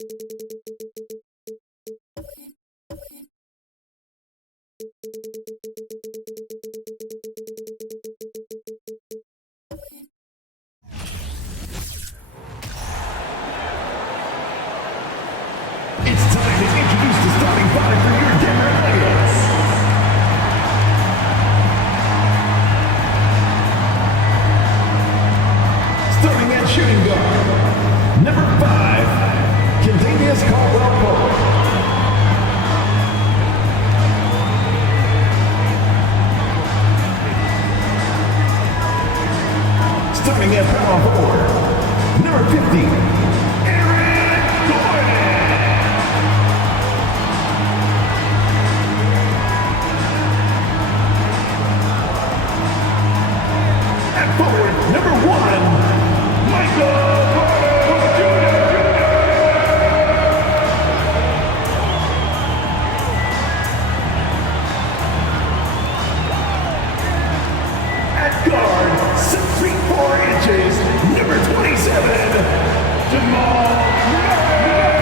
It's time to introduce the starting five for your Denver Nuggets. Starting at shooting guard, number 5, Contavious Caldwell-Pope. Starting at power forward, number 50, forward, number 1, Michael Porter Jr. At guard, 6 feet 4 inches, number 27, Jamal Murray.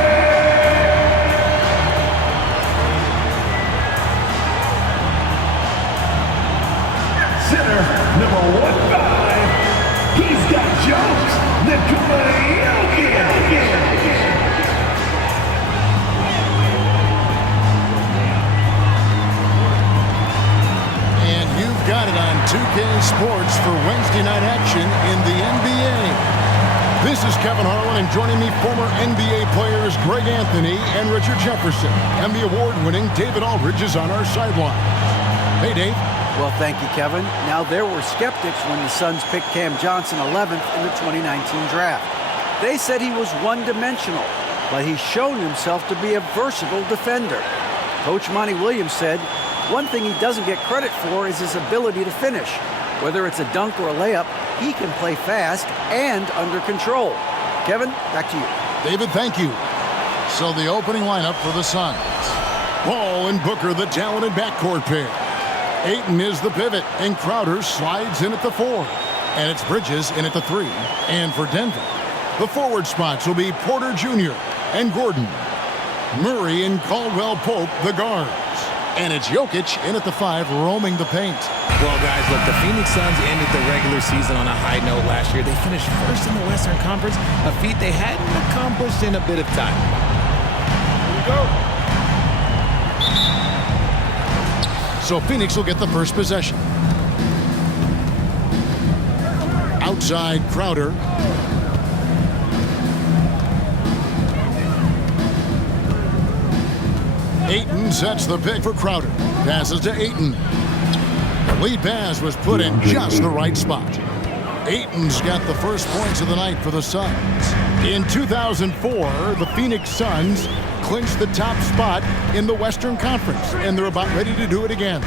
At center, number 1, he's got jumps. Nikola Jokic. And you've got it on 2K Sports for Wednesday night action in the NBA. This is Kevin Harlan, and joining me, former NBA players Greg Anthony and Richard Jefferson. And the award-winning David Aldridge is on our sideline. Hey, Dave. Well, thank you, Kevin. Now, there were skeptics when the Suns picked Cam Johnson 11th in the 2019 draft. They said he was one-dimensional, but he's shown himself to be a versatile defender. Coach Monty Williams said, one thing he doesn't get credit for is his ability to finish. Whether it's a dunk or a layup, he can play fast and under control. Kevin, back to you. David, thank you. So the opening lineup for the Suns. Paul and Booker, the talented backcourt pair. Ayton is the pivot, and Crowder slides in at the 4. And it's Bridges in at the 3. And for Denver, the forward spots will be Porter Jr. and Gordon. Murray and Caldwell-Pope, the guards. And it's Jokic in at the 5, roaming the paint. Well, guys, look, the Phoenix Suns ended the regular season on a high note last year. They finished first in the Western Conference, a feat they hadn't accomplished in a bit of time. Here we go. So Phoenix will get the first possession. Outside, Crowder. Ayton sets the pick for Crowder. Passes to Ayton. The lead pass was put in just the right spot. Ayton's got the first points of the night for the Suns. In 2004, the Phoenix Suns clinched the top spot in the Western Conference, and they're about ready to do it again.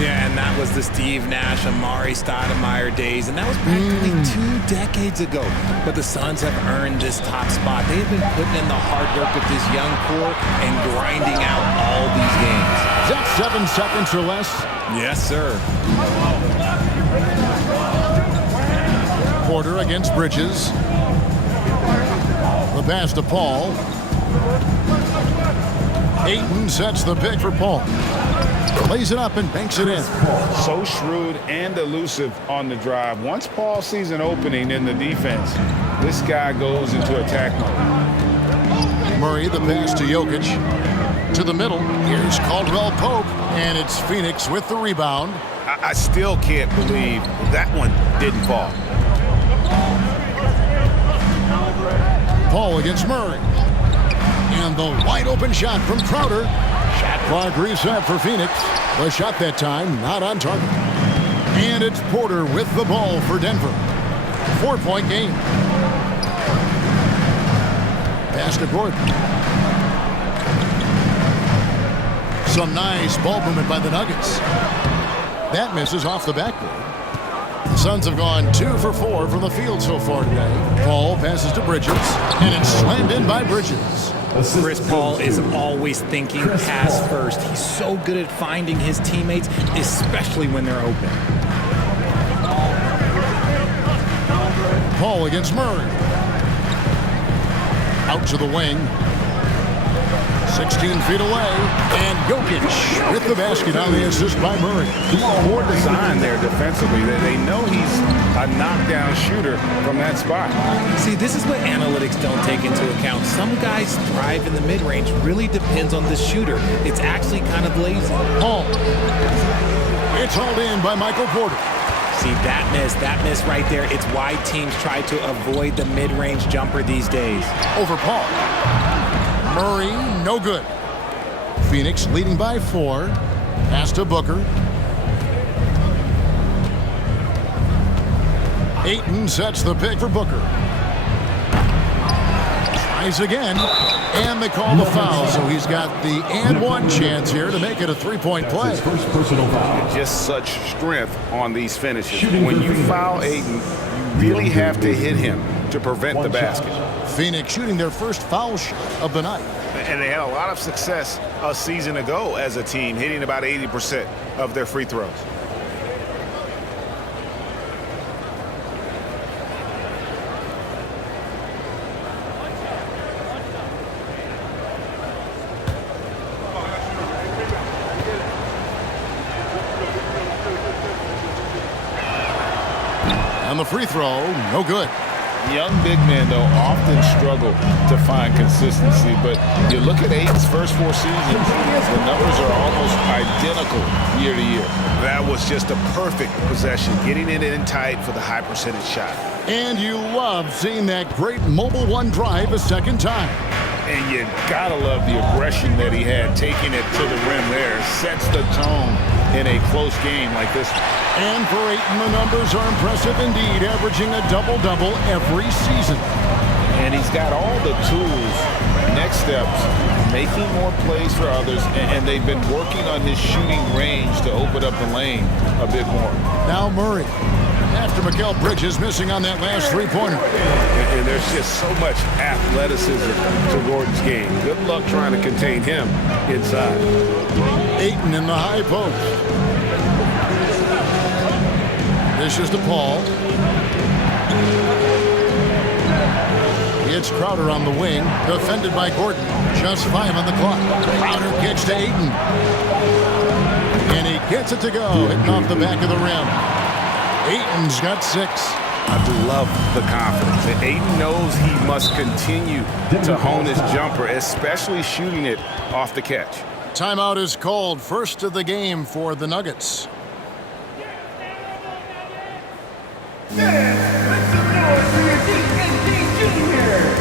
Yeah, and that was the Steve Nash, Amari Stoudemire days, and that was practically 2 decades ago. But the Suns have earned this top spot. They have been putting in the hard work with this young core and grinding out all these games. Is that 7 seconds or less? Yes, sir. Porter against Bridges. The pass to Paul. Ayton sets the pick for Paul. Plays it up and banks it in. So shrewd and elusive on the drive. Once Paul sees an opening in the defense, this guy goes into attack mode. Murray, the pass to Jokic. To the middle. Here's Caldwell-Pope, and it's Phoenix with the rebound. I still can't believe that one didn't fall. Paul against Murray. And the wide open shot from Crowder. Shot clock reset for Phoenix. The shot that time not on target. And it's Porter with the ball for Denver. 4-point game. Pass to Gordon. Some nice ball movement by the Nuggets. That misses off the backboard. The Suns have gone 2 for 4 from the field so far today. Paul passes to Bridges, and it's slammed in by Bridges. Chris Paul is always thinking pass first. He's so good at finding his teammates, especially when they're open. Paul against Murray. Out to the wing. 16 feet away, and Jokic with the basket on the assist by Murray. More design there defensively. They know he's a knockdown shooter from that spot. See, this is what analytics don't take into account. Some guys thrive in the mid-range. Really depends on the shooter. It's actually kind of lazy. Hall. It's hauled in by Michael Porter. See, that miss right there. It's why teams try to avoid the mid-range jumper these days. Over Paul. Murray, no good. Phoenix leading by 4. Pass to Booker. Ayton sets the pick for Booker. Tries again, and they call the foul, so he's got the and one chance here to make it a three-point play. His first personal foul. Just such strength on these finishes. When you foul Ayton, you really have to hit him to prevent the basket. Phoenix shooting their first foul shot of the night. And they had a lot of success a season ago as a team, hitting about 80% of their free throws. And the free throw, no good. Young big men, though, often struggle to find consistency, but you look at Ayton's first 4 seasons, the numbers are almost identical year to year. That was just a perfect possession, getting it in tight for the high percentage shot. And you love seeing that great mobile one drive a second time. And you gotta love the aggression that he had, taking it to the rim there. Sets the tone in a close game like this. And for Ayton, the numbers are impressive indeed, averaging a double-double every season. And he's got all the tools, next steps, making more plays for others, and they've been working on his shooting range to open up the lane a bit more. Now Murray, after Mikal Bridges missing on that last three-pointer. And there's just so much athleticism to Gordon's game. Good luck trying to contain him inside. Ayton in the high post. Dishes to Paul. It's Crowder on the wing, defended by Gordon. Just 5 on the clock. Crowder kicks to Ayton. And he gets it to go, hitting off the back of the rim. Ayton's got 6. I love the confidence. And Ayton knows he must continue to hone his jumper, especially shooting it off the catch. Timeout is called. First of the game for the Nuggets. Make some noise for your DND Junior.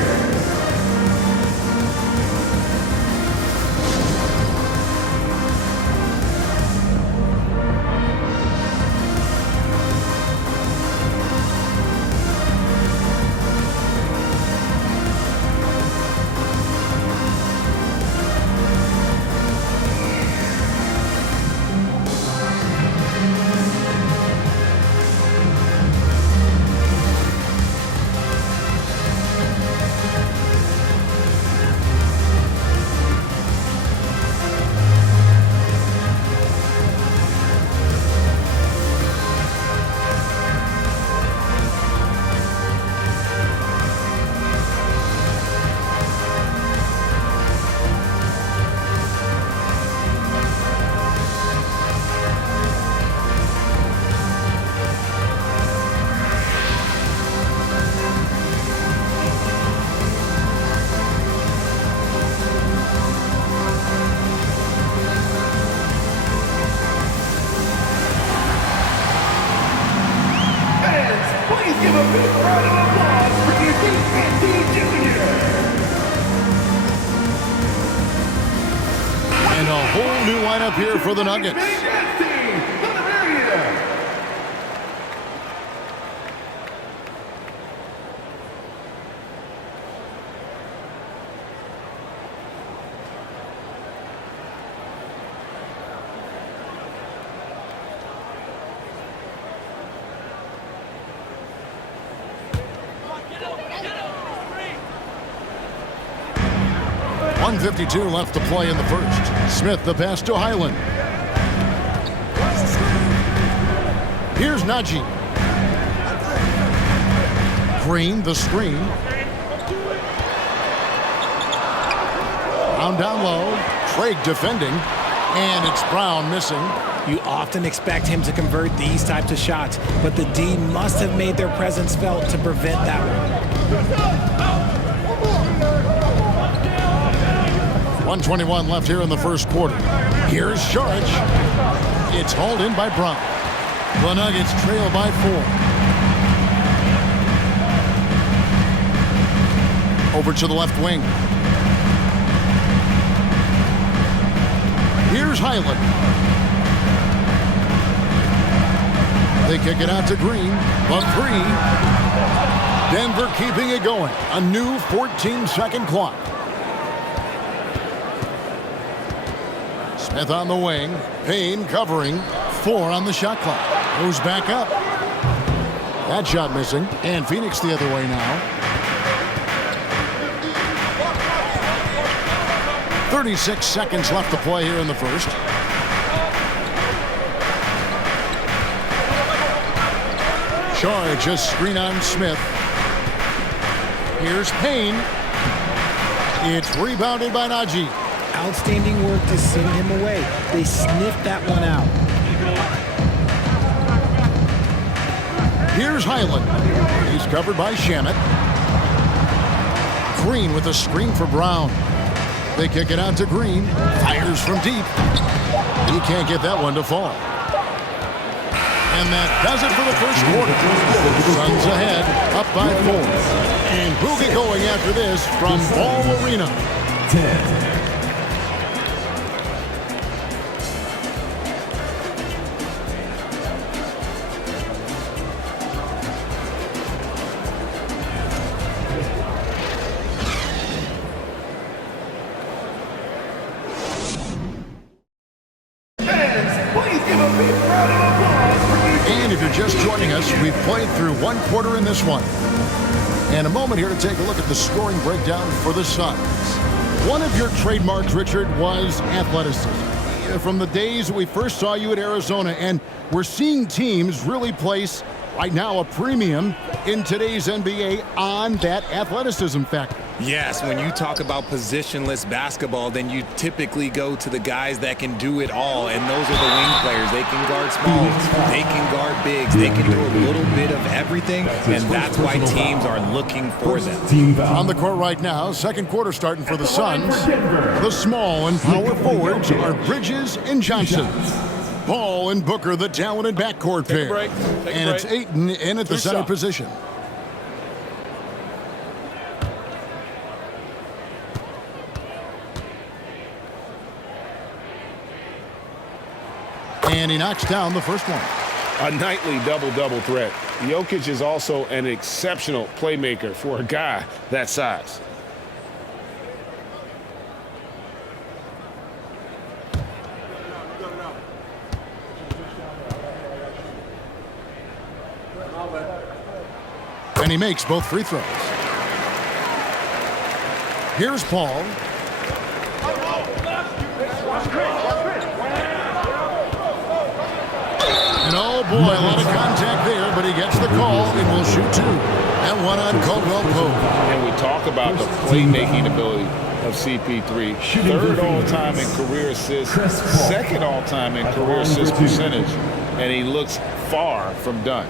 Give a big round of applause for your DND Junior. And a whole new lineup here for the Nuggets. .152 left to play in the first. Smith the pass to Highland. Here's Najee. Green the screen. Brown down low. Craig defending. And it's Brown missing. You often expect him to convert these types of shots, but the D must have made their presence felt to prevent that one. 1:21 left here in the first quarter. Here's Sharich. It's hauled in by Brown. The Nuggets trail by 4. Over to the left wing. Here's Highland. They kick it out to Green. The 3. Denver keeping it going. A new 14-second clock. Smith on the wing. Payne covering. 4 on the shot clock. Goes back up. That shot missing. And Phoenix the other way now. 36 seconds left to play here in the first. Charge a screen on Smith. Here's Payne. It's rebounded by Najee. outstanding work to send him away. They sniffed that one out. Here's Highland. He's covered by Shamet. Green with a screen for Brown. They kick it out to Green. Fires from deep. He can't get that one to fall. And that does it for the first quarter. Suns ahead, up by 4. And Boogie going after this from Ball Arena. 10. And if you're just joining us, we've played through one quarter in this one. And a moment here to take a look at the scoring breakdown for the Suns. One of your trademarks, Richard, was athleticism. From the days we first saw you at Arizona, and we're seeing teams really place, right now, a premium in today's NBA on that athleticism factor. Yes, when you talk about positionless basketball, then you typically go to the guys that can do it all, and those are the wing players. They can guard smalls, they can guard bigs, they can do a little bit of everything, and that's why teams are looking for them. On the court right now, second quarter starting for the Suns. The small and power forwards are Bridges and Johnson. Paul and Booker, the talented backcourt pair. And it's Ayton in at the center position. And he knocks down the first one. A nightly double-double threat. Jokic is also an exceptional playmaker for a guy that size. And he makes both free throws. Here's Paul. And oh boy, a lot of contact there, but he gets the call and will shoot 2. And one on Caldwell Pope. And we talk about the playmaking ability of CP3. Third all-time in career assists, second all-time in career assist percentage, and he looks far from done.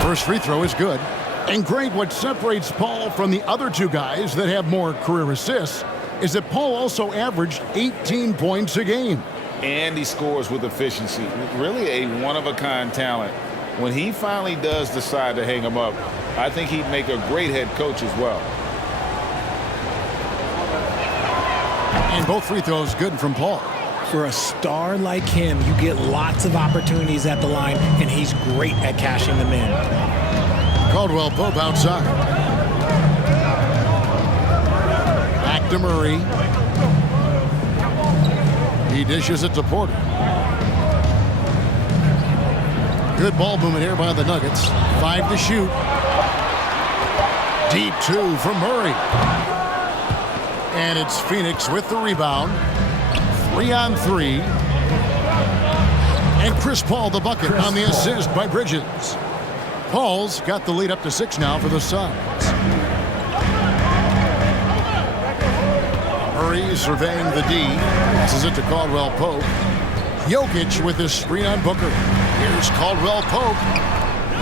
First free throw is good. And great, what separates Paul from the other two guys that have more career assists is that Paul also averaged 18 points a game. And he scores with efficiency. Really a one-of-a-kind talent. When he finally does decide to hang him up, I think he'd make a great head coach as well. And both free throws good from Paul. For a star like him, you get lots of opportunities at the line, and he's great at cashing them in. Caldwell Pope outside. Back to Murray. He dishes it to Porter. Good ball movement here by the Nuggets. 5 to shoot. Deep 2 from Murray. And it's Phoenix with the rebound. 3-on-3. And Chris Paul the bucket on the assist by Bridges. Paul's got the lead up to 6 now for the Suns. Murray surveying the D. Passes it to Caldwell Pope. Jokic with his screen on Booker. Here's Caldwell Pope.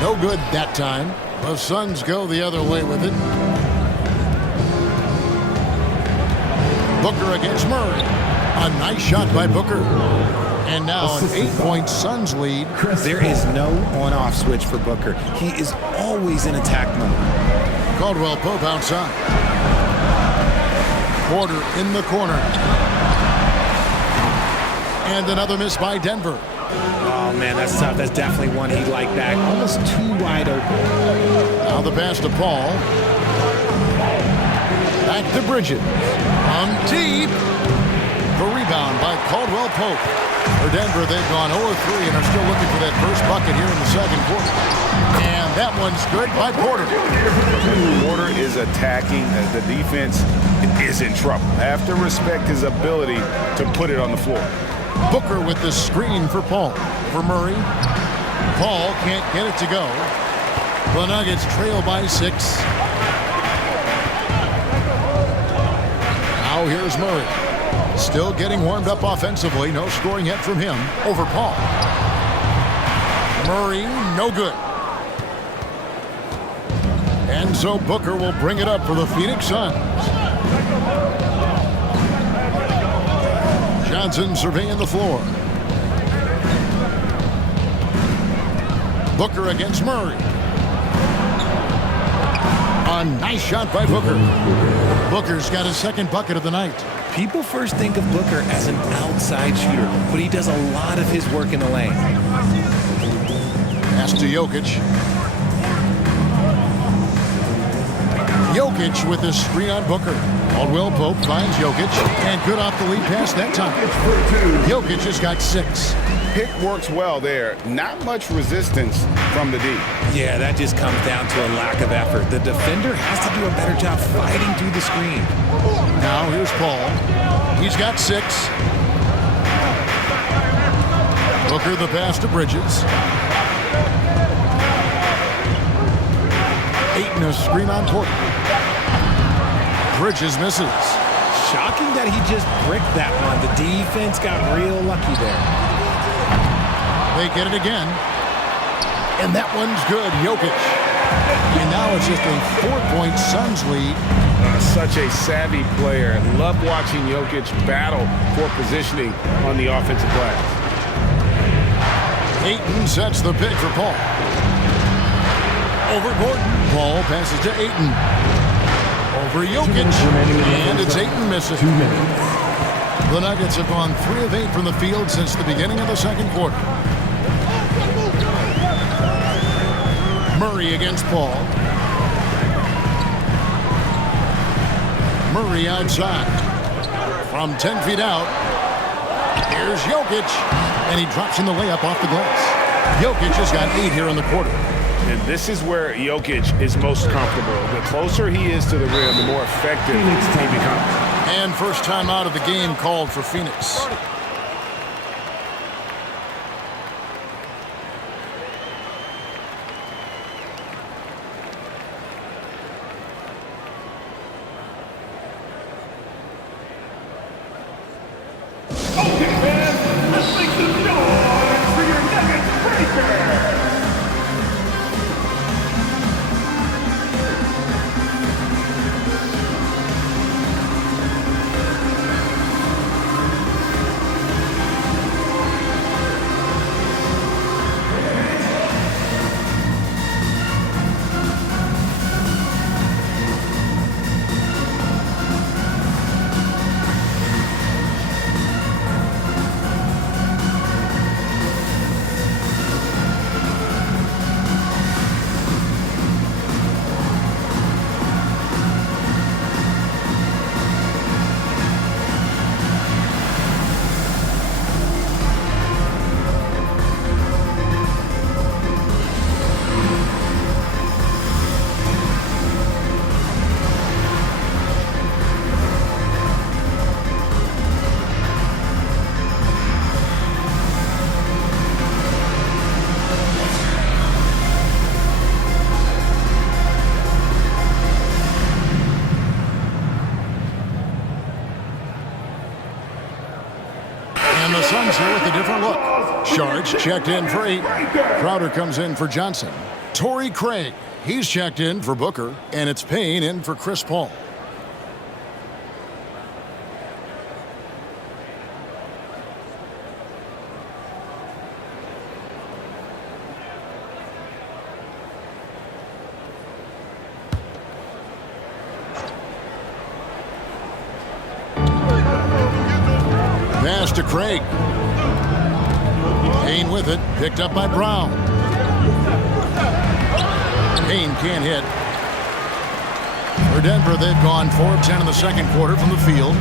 No good that time. The Suns go the other way with it. Booker against Murray. A nice shot by Booker. And now an 8-point Suns lead. There is no on-off switch for Booker. He is always in attack mode. Caldwell Pope outside. Porter in the corner. And another miss by Denver. Oh, man, that's tough. That's definitely one he'd like back. Almost too wide open. Now the pass to Paul. Back to Bridges. On deep. The rebound by Caldwell Pope. For Denver, they've gone 0-3 and are still looking for that first bucket here in the second quarter. And that one's good by Porter. Porter is attacking. The defense is in trouble. Have to respect his ability to put it on the floor. Booker with the screen for Paul. For Murray. Paul can't get it to go. The Nuggets trail by 6. Now here's Murray. Still getting warmed up offensively. No scoring yet from him. Over Paul. Murray, no good. And so Booker will bring it up for the Phoenix Suns. Johnson surveying the floor. Booker against Murray. A nice shot by Booker. Booker's got his second bucket of the night. People first think of Booker as an outside shooter, but he does a lot of his work in the lane. Pass to Jokic. Jokic with the screen on Booker. Caldwell Pope finds Jokic, and good off the lead pass that time. Jokic has got 6. Pick works well there. Not much resistance from the D. Yeah, that just comes down to a lack of effort. The defender has to do a better job fighting through the screen. Now here's Paul. He's got 6. Booker the pass to Bridges. Ayton a screen on Porter. Bridges misses. Shocking that he just bricked that one. The defense got real lucky there. They get it again. And that one's good. Jokic. And now it's just a 4-point Suns lead. Such a savvy player. Love watching Jokic battle for positioning on the offensive glass. Ayton sets the pick for Paul. Over Gordon. Paul passes to Ayton. Over Jokic. And it's Ayton misses. 2 minutes. The Nuggets have gone 3 of 8 from the field since the beginning of the second quarter. Murray against Paul. Murray outside. From 10 feet out. Here's Jokic. And he drops in the layup off the glass. Jokic has got 8 here in the quarter. And this is where Jokic is most comfortable. The closer he is to the rim, the more effective he becomes. And first time out of the game called for Phoenix. Okay, fans, let's make some noise for your Nuggets breaker. And the Suns here with a different look. Shards checked in for Ayton. Crowder comes in for Johnson. Torrey Craig, he's checked in for Booker. And it's Payne in for Chris Paul. Pass to Craig. Payne with it, picked up by Brown. Payne can't hit. For Denver, they've gone 4 of 10 in the second quarter from the field.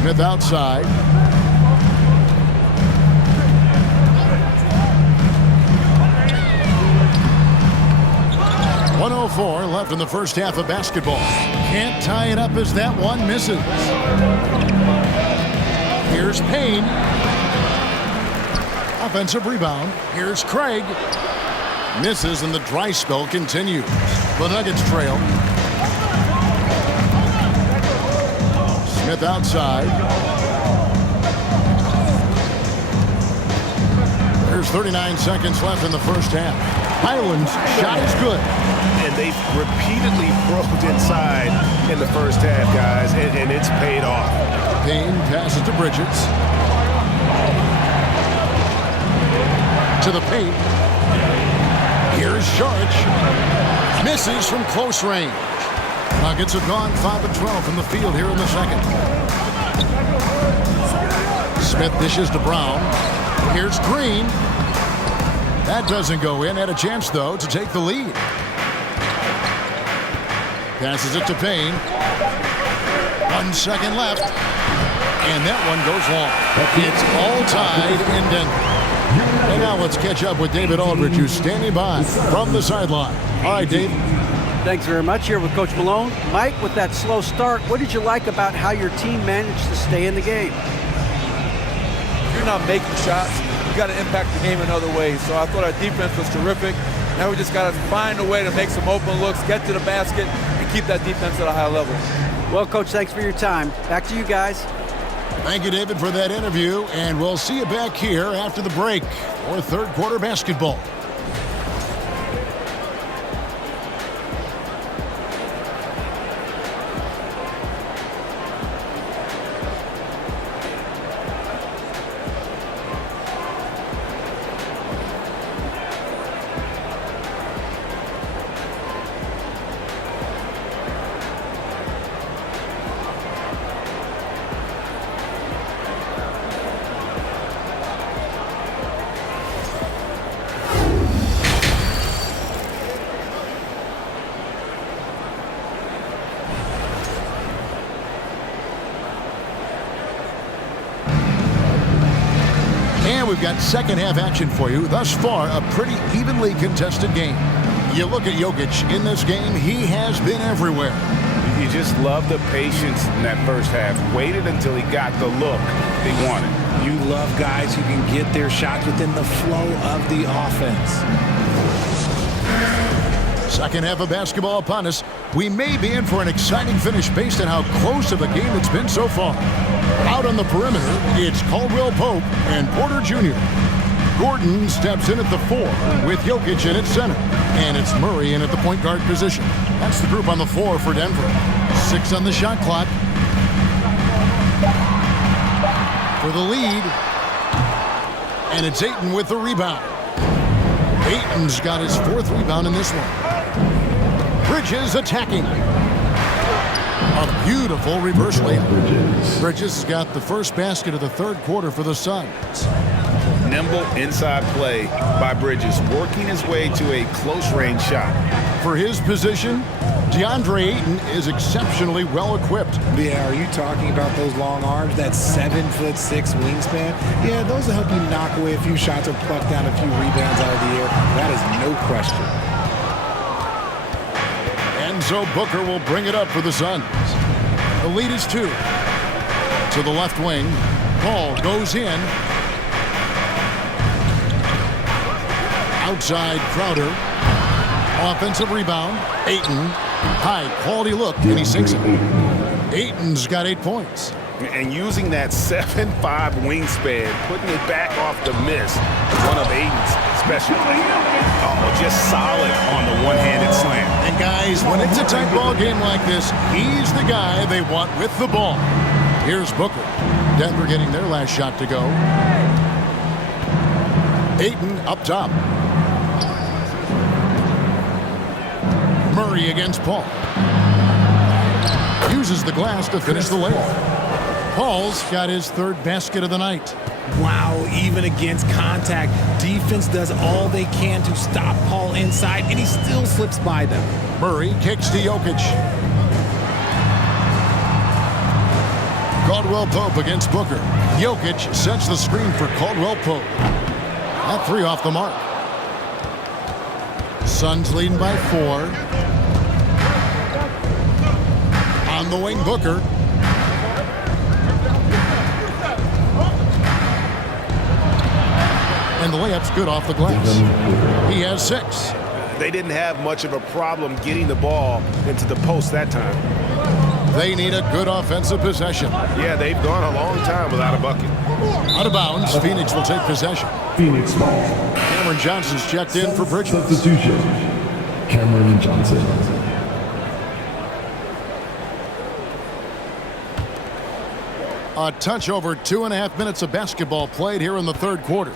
Smith outside. .104 left in the first half of basketball. Can't tie it up as that one misses. Here's Payne. Offensive rebound. Here's Craig. Misses and the dry spell continues. The Nuggets trail. Smith outside. There's 39 seconds left in the first half. Highland's shot is good. And they've repeatedly probed inside in the first half, guys, and it's paid off. Payne passes to Bridges. To the paint. Here's Sharch. Misses from close range. Nuggets have gone 5 of 12 from the field here in the second. Smith dishes to Brown. Here's Green. That doesn't go in. Had a chance, though, to take the lead. Passes it to Payne. 1 second left. And that one goes long. It's all tied in Denver. And now let's catch up with David Aldridge, who's standing by from the sideline. All right, Dave. Thanks very much. Here with Coach Malone. Mike, with that slow start, what did you like about how your team managed to stay in the game? If you're not making shots, you got to impact the game in other ways. So I thought our defense was terrific. Now we just got to find a way to make some open looks, get to the basket, and keep that defense at a high level. Well, Coach, thanks for your time. Back to you guys. Thank you, David, for that interview, and we'll see you back here after the break for third quarter basketball. We've got second half action for you. Thus far, a pretty evenly contested game. You look at Jokic in this game, he has been everywhere. You just love the patience in that first half. Waited until he got the look they wanted. You love guys who can get their shots within the flow of the offense. Second half of basketball upon us. We may be in for an exciting finish based on how close of a game it's been so far. Out on the perimeter, it's Caldwell Pope and Porter Jr. Gordon steps in at the 4 with Jokic in at center. And it's Murray in at the point guard position. That's the group on the floor for Denver. 6 on the shot clock. For the lead. And it's Ayton with the rebound. Ayton's got his 4th rebound in this one. Bridges attacking. A beautiful reverse layup. Bridges has got the first basket of the third quarter for the Suns. Nimble inside play by Bridges, working his way to a close-range shot. For his position, DeAndre Ayton is exceptionally well-equipped. Yeah, are you talking about those long arms, that 7'6" wingspan? Yeah, those will help you knock away a few shots or pluck down a few rebounds out of the air. That is no question. And so Booker will bring it up for the Suns. The lead is 2. To the left wing, Paul goes in. Outside Crowder. Offensive rebound. Ayton. High quality look, and he sinks it. Ayton's got 8 points. And using that 7'5 wingspan, putting it back off the miss, one of Ayton's specialties. Oh, just solid on the one-handed slam. And guys, when it's a tight ball game like this, he's the guy they want with the ball. Here's Booker. Denver getting their last shot to go. Ayton up top. Murray against Paul. Uses the glass to finish the layup. Paul's got his 3rd basket of the night. Wow, even against contact, defense does all they can to stop Paul inside, and he still slips by them. Murray kicks to Jokic. Caldwell-Pope against Booker. Jokic sets the screen for Caldwell-Pope. That 3 off the mark. Suns leading by 4. On the wing, Booker. And the layup's good off the glass. He has 6. They didn't have much of a problem getting the ball into the post that time. They need a good offensive possession. Yeah, they've gone a long time without a bucket. Out of bounds, Phoenix will take possession. Phoenix ball. Cameron Johnson's checked in for Bridges. Substitution. Cameron Johnson. A touch over 2.5 minutes of basketball played here in the 3rd quarter.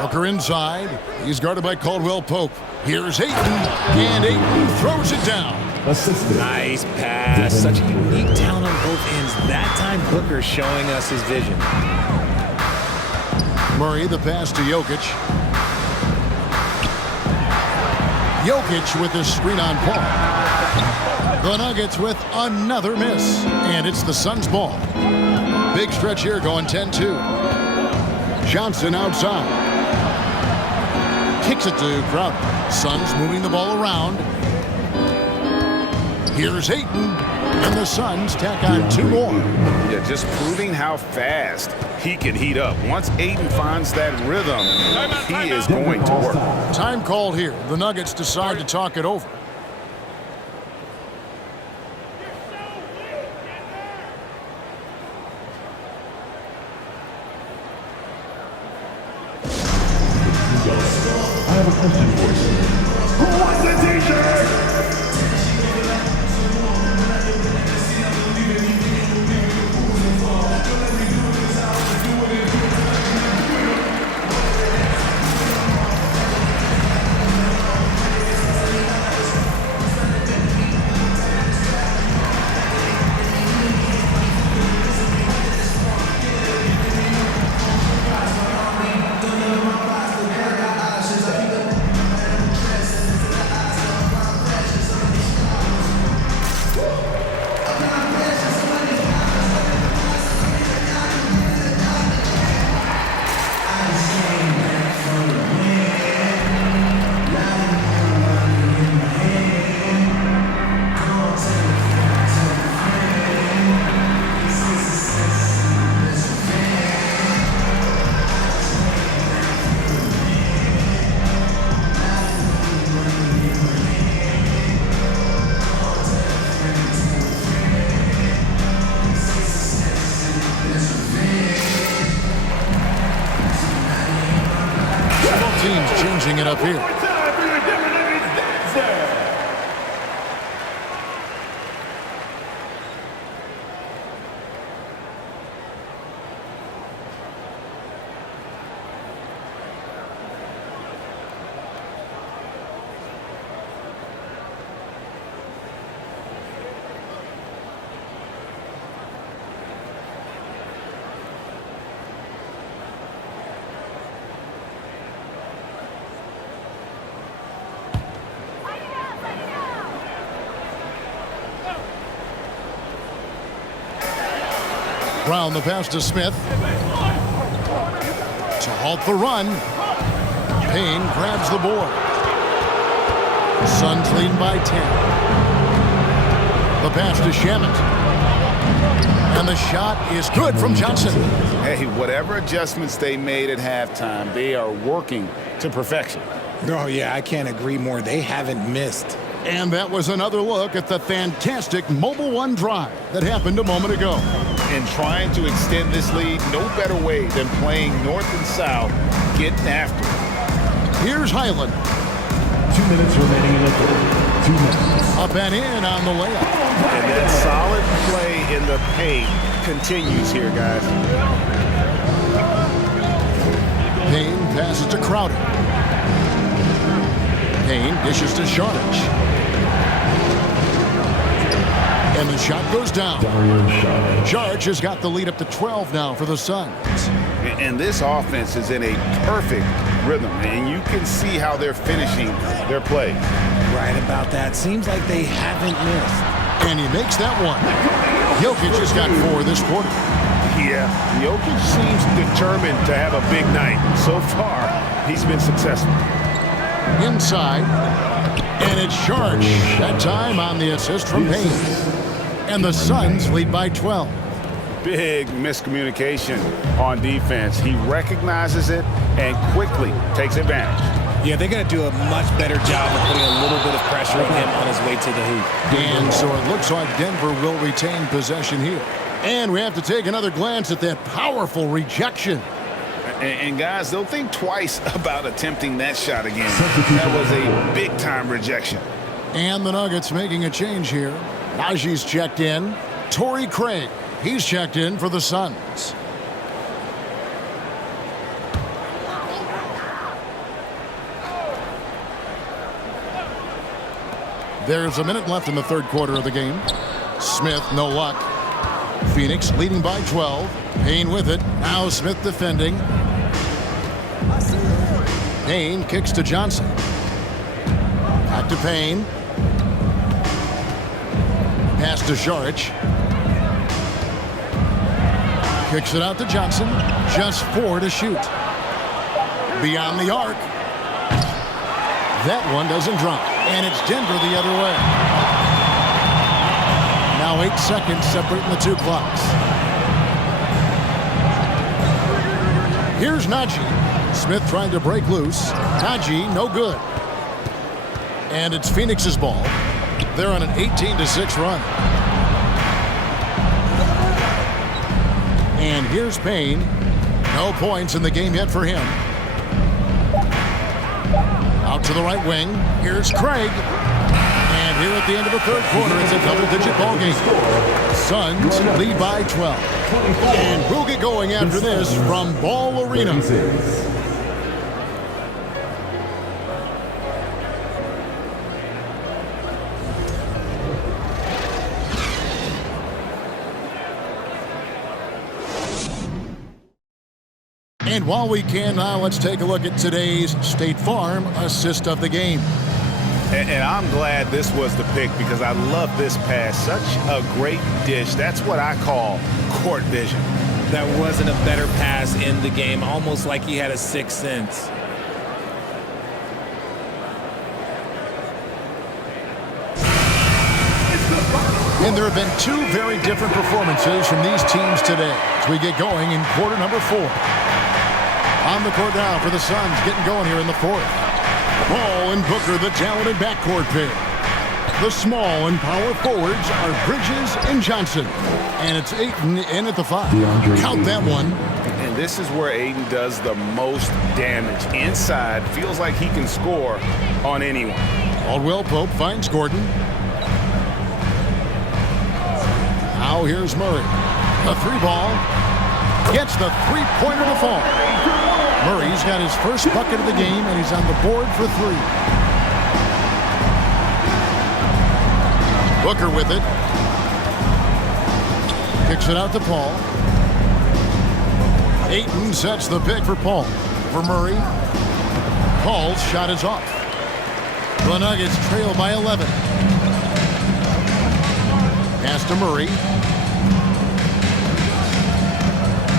Booker inside. He's guarded by Caldwell-Pope. Here's Ayton, and Ayton throws it down. Assistant. Nice pass. Such a unique talent on both ends. That time, Booker showing us his vision. Murray, the pass to Jokic. Jokic with the screen on Paul. The Nuggets with another miss, and it's the Suns' ball. Big stretch here going 10-2. Johnson outside. Kicks it to Crowder. Suns moving the ball around. Here's Ayton, and the Suns tack on 2 more. Yeah, just proving how fast he can heat up. Once Ayton finds that rhythm, he is going to work. Time called here. The Nuggets decide to talk it over. I have a question for you. Who wants the t-shirt? Teams changing it up here. Time for your WWE dancer. Brown the pass to Smith. To halt the run. Payne grabs the board. Suns leading by 10. The pass to Shamet. And the shot is good from Johnson. Hey, whatever adjustments they made at halftime, they are working to perfection. Oh, yeah, I can't agree more. They haven't missed. And that was another look at the fantastic Mobile One drive that happened a moment ago. In trying to extend this lead, no better way than playing north and south, getting after it. Here's Highland. 2 minutes remaining in the third. 2 minutes. Up and in on the layup. And that solid play in the paint continues here, guys. Payne passes to Crowder. Payne dishes to Sharch. And the shot goes down. Sharch has got the lead up to 12 now for the Suns. And this offense is in a perfect rhythm, and you can see how they're finishing their play. Right about that. Seems like they haven't missed. And he makes that one. Jokic has got 4 this quarter. Yeah, Jokic seems determined to have a big night. So far, he's been successful. Inside. And it's Sharch. That time on the assist from Payne. And the Suns lead by 12. Big miscommunication on defense. He recognizes it and quickly takes advantage. Yeah, they're going to do a much better job of putting a little bit of pressure on him on his way to the hoop. And so it looks like Denver will retain possession here. And we have to take another glance at that powerful rejection. And guys, they'll think twice about attempting that shot again. That was a big-time rejection. And the Nuggets making a change here. Najee's checked in. Torrey Craig, he's checked in for the Suns. There's a minute left in the third quarter of the game. Smith, no luck. Phoenix leading by 12. Payne with it. Now Smith defending. Payne kicks to Johnson. Back to Payne. Pass to Sharch. Kicks it out to Johnson. Just 4 to shoot. Beyond the arc. That one doesn't drop. And it's Denver the other way. Now 8 seconds separating the 2 clocks. Here's Najee. Smith trying to break loose. Najee, no good. And it's Phoenix's ball. They're on an 18-6 run. And here's Payne. No points in the game yet for him. Out to the right wing. Here's Craig. And here at the end of the third quarter, it's a double-digit ball game. Suns lead by 12. And we'll get going after this from Ball Arena. And while we can now, let's take a look at today's State Farm assist of the game. And I'm glad this was the pick because I love this pass. Such a great dish. That's what I call court vision. That wasn't a better pass in the game, almost like he had a sixth sense. And there have been 2 very different performances from these teams today as we get going in quarter number 4. On the court now for the Suns, getting going here in the 4th. Ball and Booker, the talented backcourt pair. The small and power forwards are Bridges and Johnson. And it's Ayton in at the 5. Count that one. And this is where Ayton does the most damage. Inside, feels like he can score on anyone. Caldwell Pope finds Gordon. Now here's Murray. The 3 ball. Gets the 3-pointer to fall. Murray's got his first bucket of the game, and he's on the board for 3. Booker with it. Kicks it out to Paul. Ayton sets the pick for Paul. For Murray. Paul's shot is off. The Nuggets trail by 11. Pass to Murray.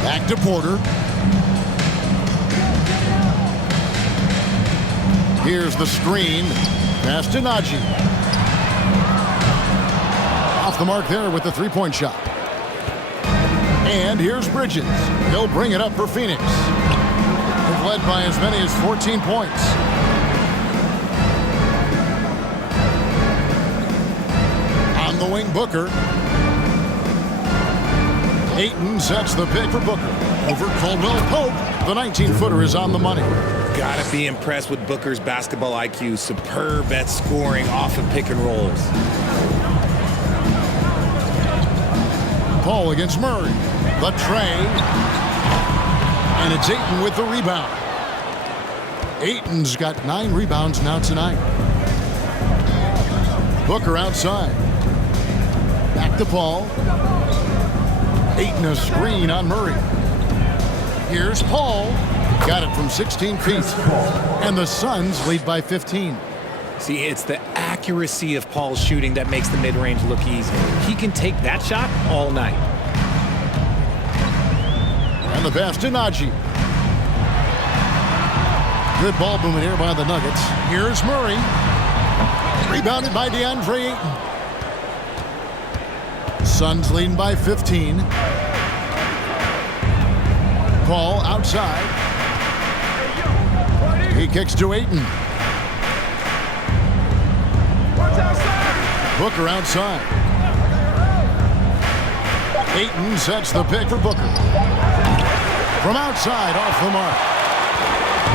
Back to Porter. Here's the screen. Pass to Najee. Off the mark there with the 3-point shot. And here's Bridges. He'll bring it up for Phoenix. They've led by as many as 14 points. On the wing, Booker. Ayton sets the pick for Booker. Over Caldwell Pope. The 19-footer is on the money. Gotta be impressed with Booker's basketball IQ. Superb at scoring off of pick and rolls. Paul against Murray. The tray. And it's Ayton with the rebound. Ayton's got 9 rebounds now tonight. Booker outside. Back to Paul. Ayton a screen on Murray. Here's Paul. Got it from 16 feet. And the Suns lead by 15. See, it's the accuracy of Paul's shooting that makes the mid-range look easy. He can take that shot all night. And the pass to Najee. Good ball movement here by the Nuggets. Here's Murray. Rebounded by DeAndre Ayton. Suns leading by 15. Paul outside. He kicks to Ayton. Booker outside. Ayton sets the pick for Booker. From outside, off the mark.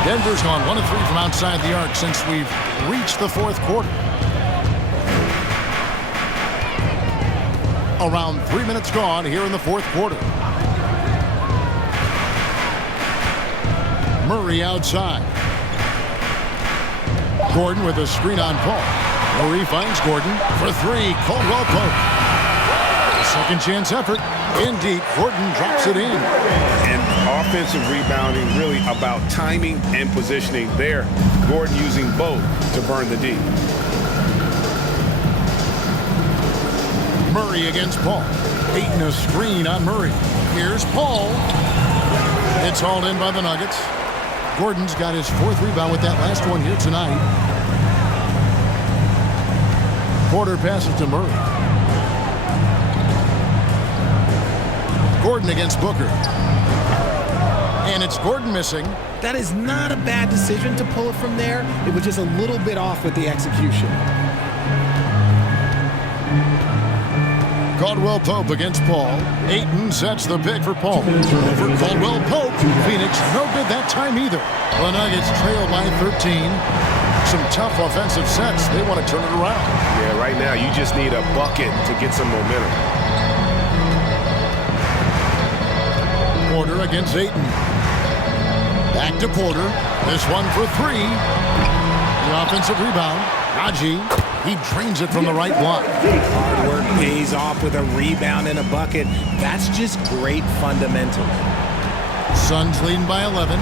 Denver's gone 1 of 3 from outside the arc since we've reached the 4th quarter. Around 3 minutes gone here in the 4th quarter. Murray outside. Gordon with a screen on Paul. Murray finds Gordon for 3. Caldwell Pope. Second chance effort. In deep. Gordon drops it in. And offensive rebounding really about timing and positioning there. Gordon using both to burn the D. Murray against Paul. Ayton a screen on Murray. Here's Paul. It's hauled in by the Nuggets. Gordon's got his 4th rebound with that last one here tonight. Porter passes to Murray. Gordon against Booker. And it's Gordon missing. That is not a bad decision to pull it from there. It was just a little bit off with the execution. Caldwell Pope against Paul. Ayton sets the pick for Paul. Over Caldwell Pope. Phoenix no good that time either. The Nuggets trail by 13. Some tough offensive sets. They want to turn it around. Yeah, right now you just need a bucket to get some momentum. Porter against Ayton. Back to Porter. This one for 3. The offensive rebound. Najee. He drains it from the right block. Hard work pays off with a rebound and a bucket. That's just great fundamental. Suns leading by 11.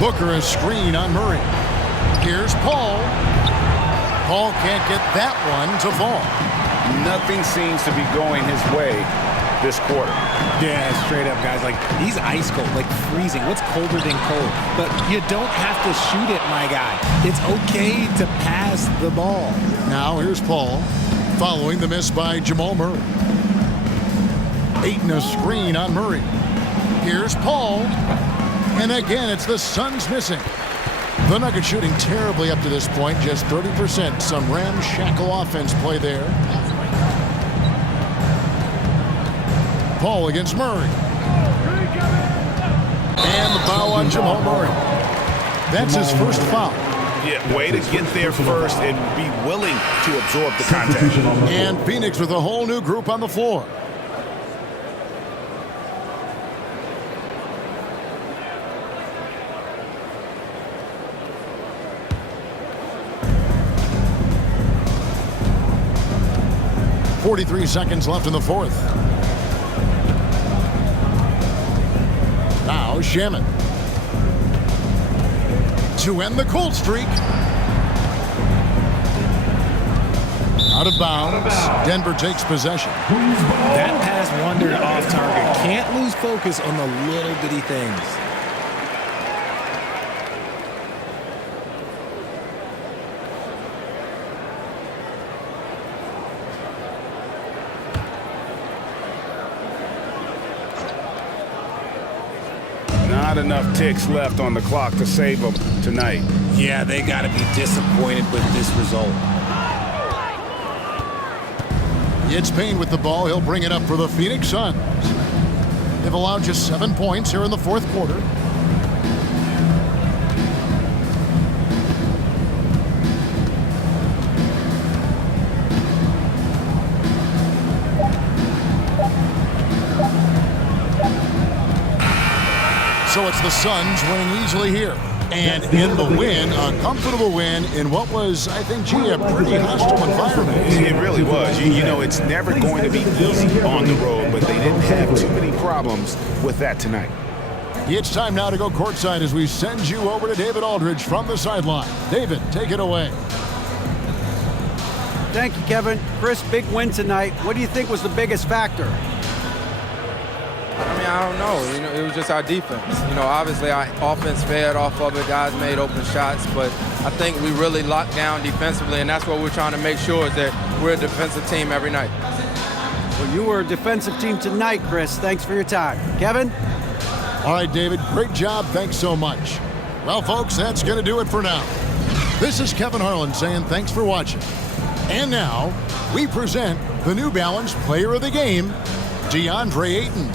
Booker a screen on Murray. Here's Paul. Paul can't get that one to fall. Nothing seems to be going his way this quarter. Yeah, straight up, guys. Like, he's ice cold, like freezing. What's colder than cold? But you don't have to shoot it, my guy. It's okay to pass the ball. Now here's Paul, following the miss by Jamal Murray. Ayton a screen on Murray. Here's Paul. And again, it's the Suns missing. The Nuggets shooting terribly up to this point, just 30%. Some ramshackle offense play there. Paul against Murray. And the foul on Jamal Murray. That's his first foul. Yeah, way to get there first and be willing to absorb the contact. And Phoenix with a whole new group on the floor. .43 seconds left in the 4th. Now Shaman. To end the cold streak. Out of bounds. Denver takes possession. That pass wandered off target. Can't lose focus on the little bitty things. Not enough ticks left on the clock to save them tonight. Yeah, they got to be disappointed with this result. It's Payne with the ball. He'll bring it up for the Phoenix Suns. They've allowed just 7 points here in the fourth quarter. So it's the Suns winning easily here. And in the win, a comfortable win in what was, I think, gee, a pretty hostile environment. It really was. You know, it's never going to be easy on the road, but they didn't have too many problems with that tonight. It's time now to go courtside as we send you over to David Aldridge from the sideline. David, take it away. Thank you, Kevin. Chris, big win tonight. What do you think was the biggest factor? I mean, I don't know. You know, it was just our defense. You know, obviously our offense fed off of it. Guys made open shots, but I think we really locked down defensively, and that's what we're trying to make sure is that we're a defensive team every night. Well, you were a defensive team tonight, Chris. Thanks for your time. Kevin? All right, David, great job. Thanks so much. Well, folks, that's going to do it for now. This is Kevin Harlan saying thanks for watching. And now, we present the New Balance Player of the Game, DeAndre Ayton.